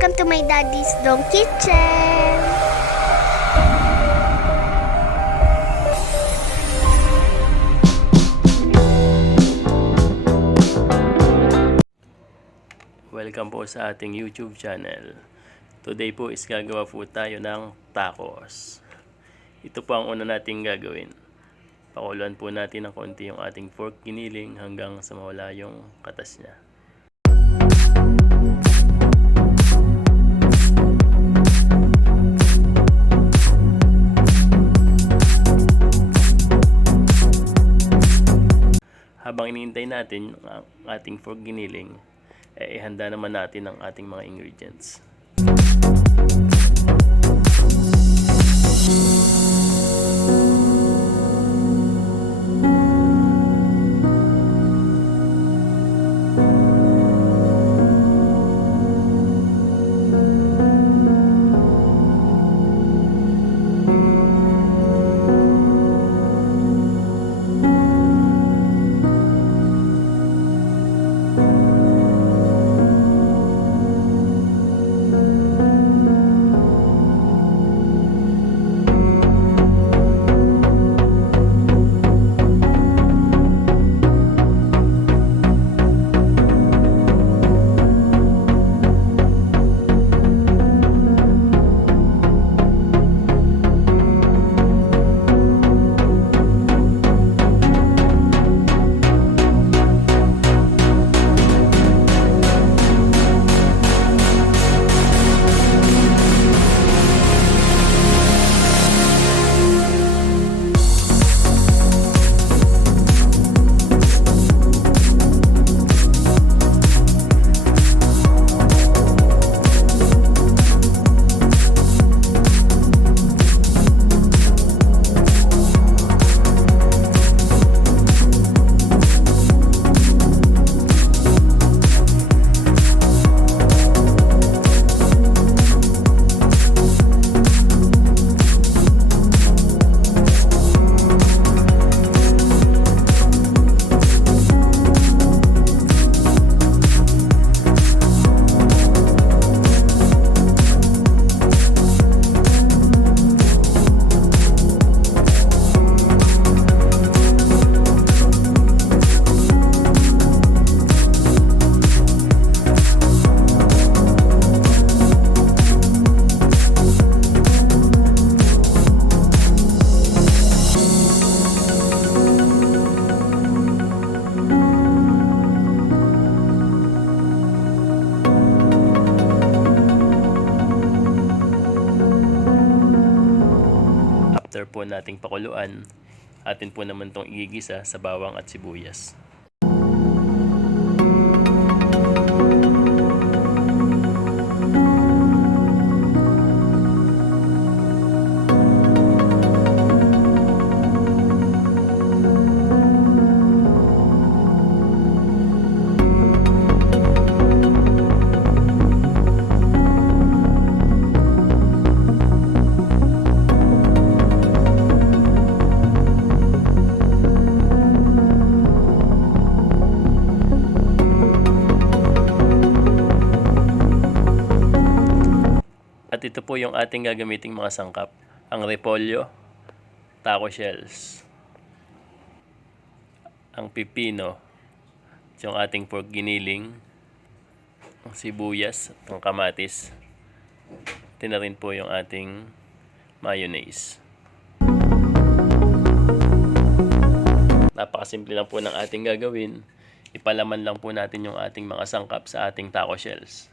Welcome to my daddy's Dong Kitchen! Welcome po sa ating YouTube channel. Today po is gagawa po tayo ng tacos. Ito po ang una nating gagawin. Pakuluan po natin ng konti yung ating pork giniling hanggang sa mawala yung katas niya. Habang hinihintay natin ang ating pork giniling, ihanda naman natin ang ating mga ingredients. After po nating pakuluan, atin po naman itong igigisa sa bawang at sibuyas. At ito po yung ating gagamiting mga sangkap. Ang repolyo, taco shells, ang pipino, yung ating pork giniling, ang sibuyas, ang kamatis, na rin po yung ating mayonnaise. Napakasimple lang po ng ating gagawin. Ipalaman lang po natin yung ating mga sangkap sa ating taco shells.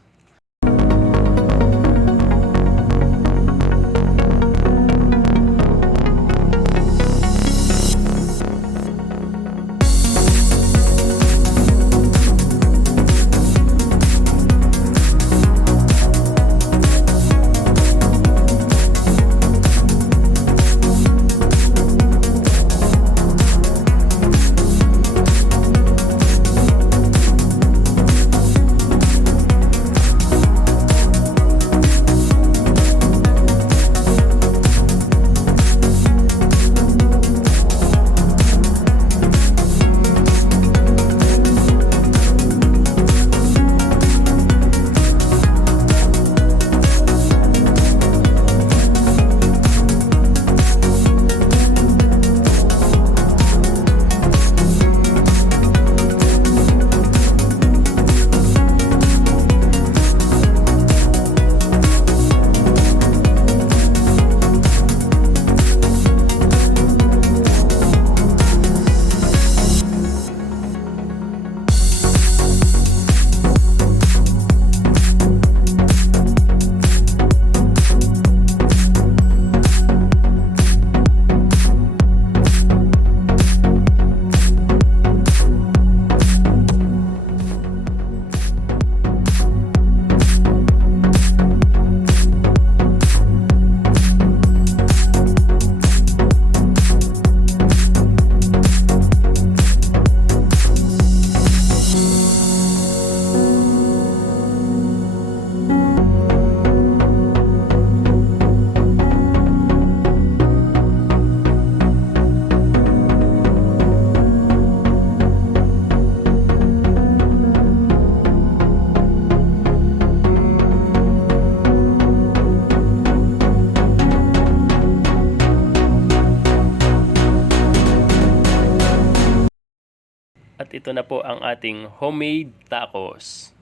At ito na po ang ating homemade tacos.